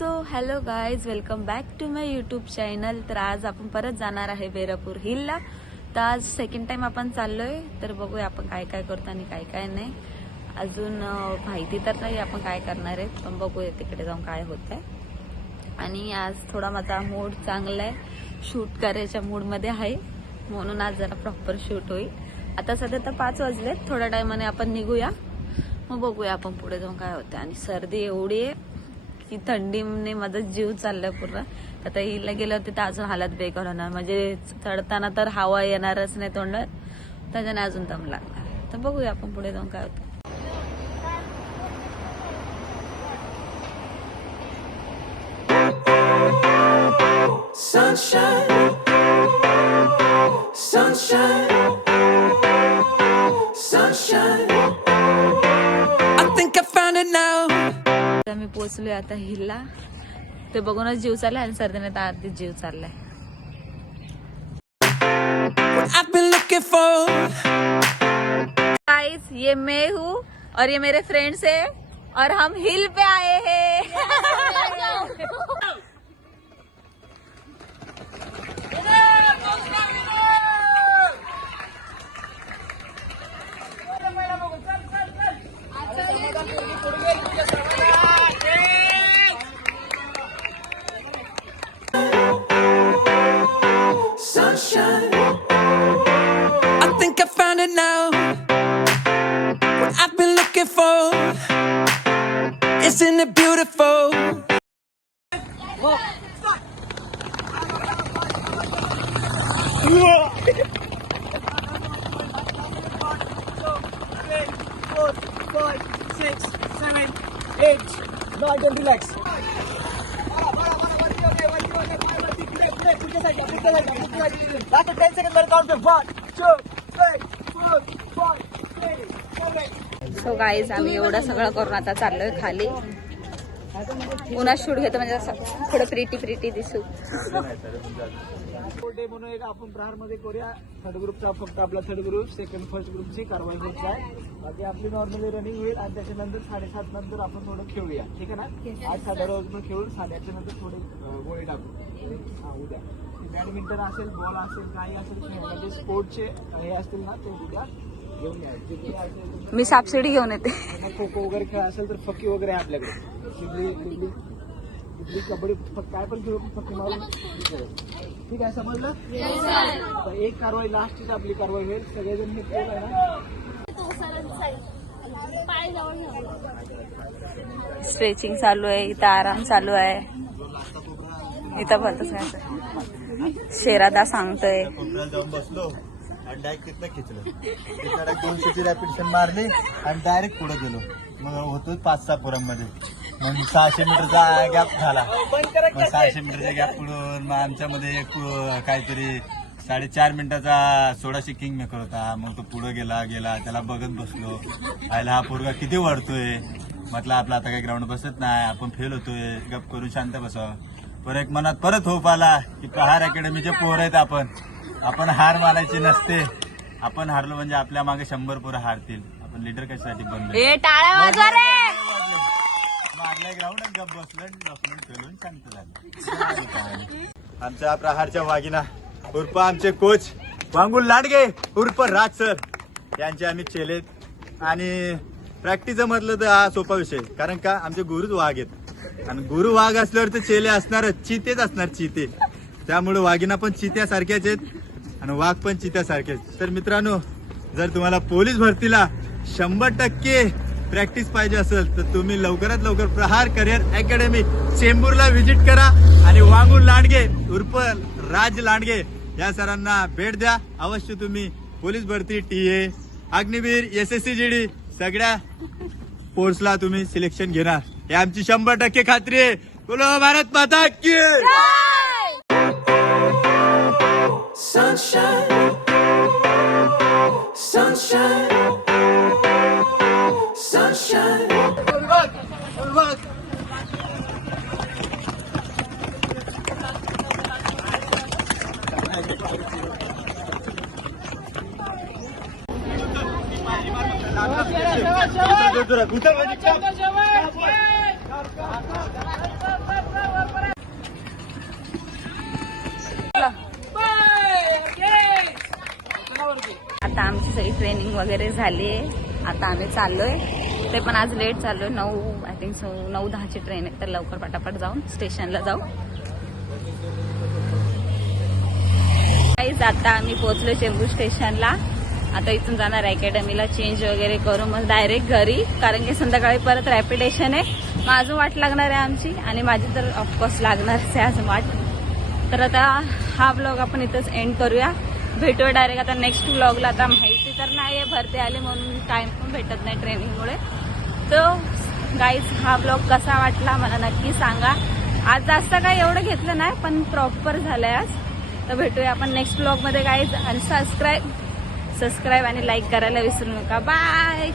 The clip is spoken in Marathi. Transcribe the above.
So hello guys, welcome back to my YouTube channel. तर आज आपण परत जाणार आहे बेरापूर हिलला. तर आज सेकंड टाइम आपण चाललोय. तर बघूया आपण काय काय करतो आणि काय काय नाही. अजून माहिती तर नाही आपण काय करणार आहे, पण बघूया तिकडे जाऊन काय होत आहे. आणि आज थोडा माझा मूड चांगला आहे, शूट करायच्या मूडमध्ये आहे, म्हणून आज जरा प्रॉपर शूट होईल. आता सध्या तर 5 वाजलेत, थोड्या टायमाने आपण निघूया. मग बघूया आपण पुढे जाऊन काय होतं. आणि सर्दी एवढी आहे की थंडीने माझा जीव चाललाय पूर्ण. आता हिला गेल्यावरती तर अजून हालत बेकार होणार, म्हणजे चढताना तर हवा येणारच नाही तोंडात, त्याच्याने अजून दम लागणार. तर बघूया आपण पुढे जाऊन काय होतं. Sunshine, sunshine, sunshine. I think I found it now. आता मी पोहोचलोय आता हिलला. ते बघूनच जीव चाललाय आणि सर्दीने तर आधीच जीव चाललाय. I've been looking for. Guys, ये मैं हूँ और ये मेरे फ्रेंड्स है और हम हिल पे आए हैं. Sunshine. I think I found it now. What I've been looking for. Isn't it beautiful? Relax. After 10 seconds, let it count to 1, 2, 3, 4, 5, 6, 7. So guys, आम्ही एवढं सगळं करून आता चाललोय खाली. उन्हात शूट घेतो म्हणजे असं थोडं प्रिटी दिसू. डे म्हणून एक आपण प्रहार मध्ये करूया. थर्ड ग्रुपचा फक्त आपला थर्ड ग्रुप, सेकंड फर्स्ट ग्रुपची कारवाई होत आहे. बाकी आपली नॉर्मली रनिंग होईल आणि त्याच्यानंतर 7:30 नंतर आपण थोडं खेळूया, ठीक आहे ना. आज साधा रोज मग खेळून 8:30 नंतर थोडे गोळे टाकू. उद्या बॅडमिंटन असेल, बॉल असेल, काही असेल, म्हणजे स्पोर्टचे हे असतील ना ते उद्या घेऊन या. मी सापशिडी घेऊन येते. खो खो वगैरे खेळ असेल तर फकी वगैरे आहे आपल्याकडे. इडली कबड्डी काय पण खेळू, फक्त मारून. ठीक आहे, समजलं. तर एक कारवाई लास्टचीच आपली कारवाई होईल. सगळेजण हे केलं ना. स्ट्रेचिंग चालू आहे, इथं आराम चालू आहे. इथं भरतच नाही. शेरादा सांगतोय जाऊन बसलो आणि डायरेक्ट तिथं खिचलं. तिकडे 200ची रॅपिड मारली आणि डायरेक्ट पुढे गेलो. मग होतो 5-6 पुरांमध्ये. मग 600 मीटरचा गॅप झाला. मग 600 मीटरच्या गॅप पुढून मग आमच्यामध्ये एक काहीतरी 4.5 मिनिटाचा 1600 किंग मेकर होता. मग तो पुढे गेला त्याला बघत बसलो. आयला हा पोरगा किती वाढतोय. म्हटलं आपला आता काही ग्राउंड बसत नाही, आपण फेल होतोय, गप करून शांत बसावं. परत एक मनात परत होप आला की प्रहार अकॅडमीचे पोर आहेत. आपण हार मानायची नसते. आपण हारलो म्हणजे आपल्या मागे 100 पोरं हारतील. आपण लीडर कशासाठी बनलो. मारल्या ग्राउंड आणि गप बसलं, डॉक्युमेंट फेलून शांत झालं. आमच्या प्रहारच्या वागिना उर्फ आमचे कोच वांगुल लांडगे उर्फ राज सर यांचे आम्ही चेलेत. आणि प्रॅक्टिसचं म्हटलं तर हा सोपा विषय, कारण का आमचे गुरुच वाघ आहेत. आणि गुरु वाघ असल्यावर तर चेले असणारच, चितेच असणार, चिते. त्यामुळे वाघिना पण चित्यासारख्याच आहेत आणि वाघ पण चित्यासारखेच. तर मित्रांनो, जर तुम्हाला पोलीस भरतीला 100% प्रॅक्टिस पाहिजे असेल तर तुम्ही लवकरात लवकर प्रहार करिअर अकॅडमी चेंबूरला व्हिजिट करा आणि वांगुल लांडगे उर्फ राज लांडगे या सरांना भेट द्या. अवश्य तुम्ही पोलीस भरती, टीए, अग्निवीर, SSC GD सगळ्या पोस्टला तुम्ही सिलेक्शन घेणार, हे आमची 100% खात्री आहे. बोलो भारत माता की. Sunshine, sunshine, sunshine. उतर ट्रेनिंग वगैरे झाली आहे. आता आम्ही चाललोय, ते पण आज लेट चाललोय. 9 आय थिंक 9:10ची ट्रेन आहे, तर लवकर पटापट जाऊन स्टेशनला जाऊ. आता आम्ही पोहोचलो चेंबूर स्टेशनला. आता इथून जाणार अकॅडमीला, चेंज वगैरे करू मग डायरेक्ट घरी, कारण की संध्याकाळी परत रॅपिडेशन आहे. मग अजून वाट लागणार आहे आमची, आणि माझी तर ऑफकोर्स लागणारच आहे आज वाट. तर आता हा ब्लॉग आपण इथंच एंड करूया. भेटूया डायरेक्ट आता नेक्स्ट ब्लॉगला. आता माहिती तर नाही आहे, भरते आले म्हणून टाइम पण भेटत नाही ट्रेनिंगमुळे. तर गाईज हा ब्लॉग कसा वाटला मला नक्की सांगा. आज जास्त काही एवढं घेतलं नाही, पण प्रॉपर झालंय आज. तर भेटूया आपण नेक्स्ट ब्लॉगमध्ये गाईज. आणि सबस्क्राईब आणि लाईक करायला विसरू नका. बाय.